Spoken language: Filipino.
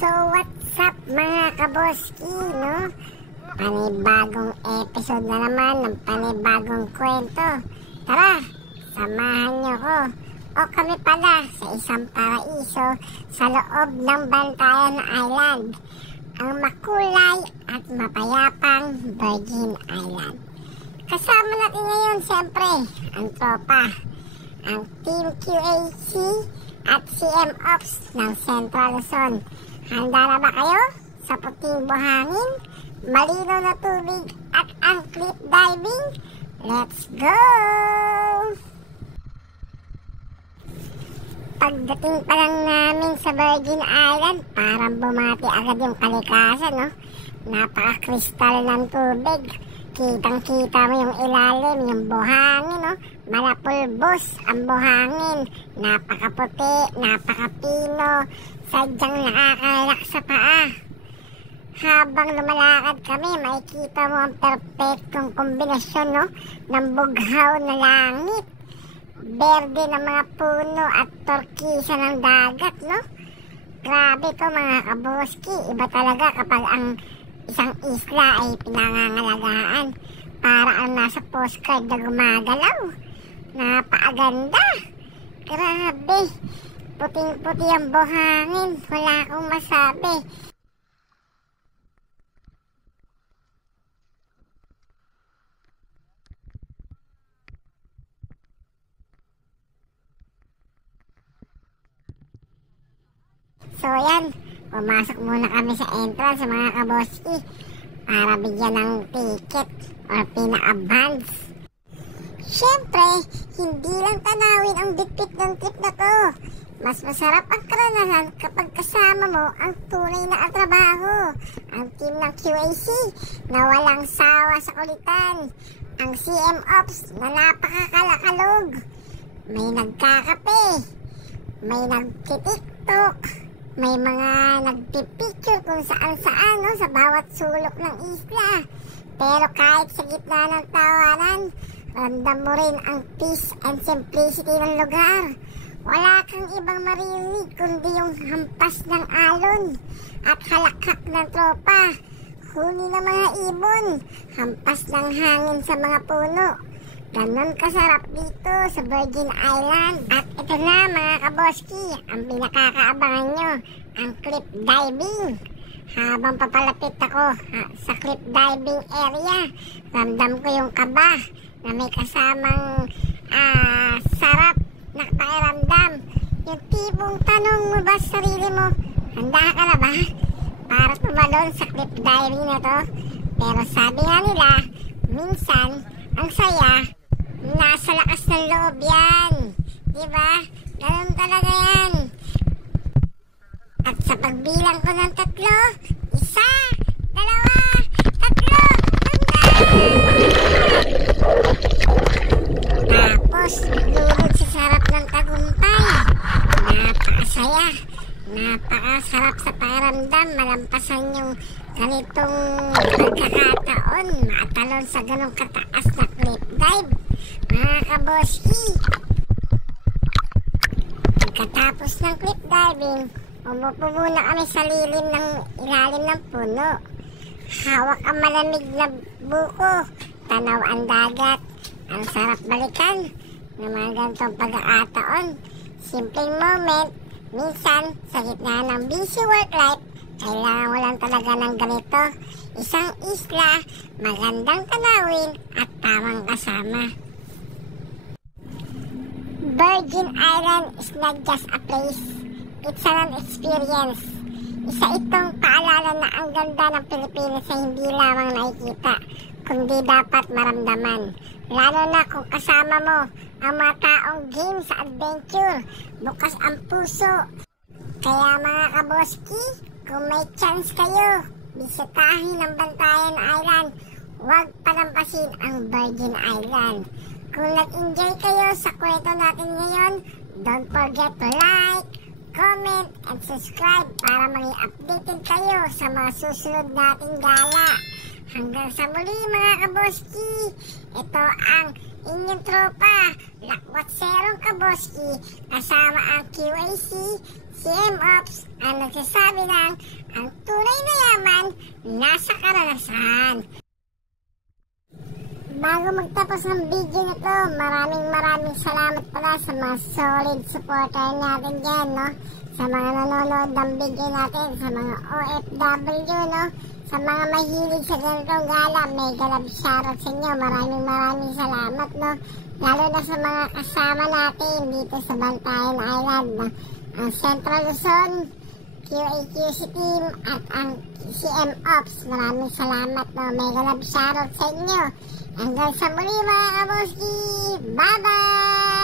So what's up mga kaboski, no? Panibagong episode na naman ng panibagong kwento. Tara, samahan nyo ko o kami pala sa isang paraiso sa loob ng Bantayan Island, ang makulay at mapayapang Virgin Island. Kasama natin ngayon siyempre ang tropa, ang Team QAC at CM Ops ng Central Luzon. Handa na ba kayo sa puting buhangin, malinaw na tubig at ang cliff diving? Let's go! Pagdating pa lang namin sa Virgin Island, parang bumati agad yung kalikasan, no? Napaka-kristal ng tubig. Kitang-kita mo yung ilalim, yung buhangin, no? Malapulbos ang buhangin. Napakaputi, napakapino. Sadyang nakaka-relax sa paa. Habang lumalakad kami, makikita mo ang perpektong kombinasyon, no? Ng bughaw na langit, berde ng mga puno at turkisa ng dagat, no? Grabe to mga kaboski. Iba talaga kapag ang isang isla ay pinangangalagaan. Para ang nasa postcard na gumagalaw. Napakaganda. Grabe. Puting-puti ang buhangin. Wala akong masabi. So yan, pumasok muna kami sa entrance mga kaboski para bigyan ng ticket or pina-advance. Siyempre, hindi lang tanawin ang bitbit ng trip na to. Mas masarap ang karanasan kapag kasama mo ang tunay na trabaho. Ang team ng QAC na walang sawa sa kulitan. Ang CM Ops na napakakalakalog. May nagkakape. May nagtitiktok. May mga nagpipicture kung saan-saan, no, sa bawat sulok ng isla. Pero kahit sa gitna ng tawanan, ramdam mo rin ang peace and simplicity ng lugar. Wala kang ibang maririnig kundi yung hampas ng alon at halakak ng tropa. Huni ng mga ibon, hampas ng hangin sa mga puno. Ganon kasarap dito sa Virgin Island. At ito na mga kaboski, ang pinakakaabangan nyo, ang cliff diving. Habang papalapit ako sa cliff diving area, ramdam ko yung kaba na may kasamang sarap na pakiramdam. Yung tipong tanong mo ba sa sarili mo, handa ka na ba para tumalon sa cliff diving na to? Pero sabi nga nila, minsan ang saya nasa lakas ng loob yan. Diba? Ganun talaga yan. At sa pagbilang ko ng 3, 1, 2, 3. Tapos lulod sa sarap ng tagumpay. Napakasaya. Napakasarap sa pakiramdam. Malampasan yung ganitong pagkakataon. Matalon sa ganong kataas na cliff dive. Mga kaboski, pagkatapos ng cliff diving, umupo muna kami sa ilalim ng puno. Hawak ang malamig na buko, tanaw ang dagat. Ang sarap balikan ng mga ganitong pagkakataon. Simpleng moment, minsan sa gitna ng busy work life, kailangan mo lang talaga ng ganito. Isang isla, magandang tanawin at tamang kasama. Virgin Island is not just a place, it's an experience. Isa itong paalala na ang ganda ng Pilipinas ay hindi lamang nakikita, kundi dapat maramdaman. Lalo na kung kasama mo ang mga taong game sa adventure, bukas ang puso. Kaya mga kaboski, kung may chance kayo, bisitahin ang Bantayan Island, huwag palampasin ang Virgin Island. Kung nag-enjoy kayo sa kwento natin ngayon, don't forget to like, comment, and subscribe para maging updated kayo sa mga susunod nating gala. Hanggang sa muli mga kaboski, ito ang inyong tropa, Lakwatserong Kaboski, kasama ang QAC, CM Ops, at ang nagsasabi ng ang tunay na yaman nasa karanasan. Bago magtapos ng video na to, maraming salamat pala sa mga solid supporter natin dyan, no? Sa mga nanonood ng video natin, sa mga OFW, no? Sa mga mahilig sa ganitong gala, mega love shoutout sa inyo. Maraming salamat, no? Lalo na sa mga kasama natin dito sa Bantayan Island, no? Ang Central Luzon, QAQC team, at ang CM Ops. Maraming salamat, no? Mega love shoutout sa inyo. Hanggang sa muli mga kaboski. Bye-bye!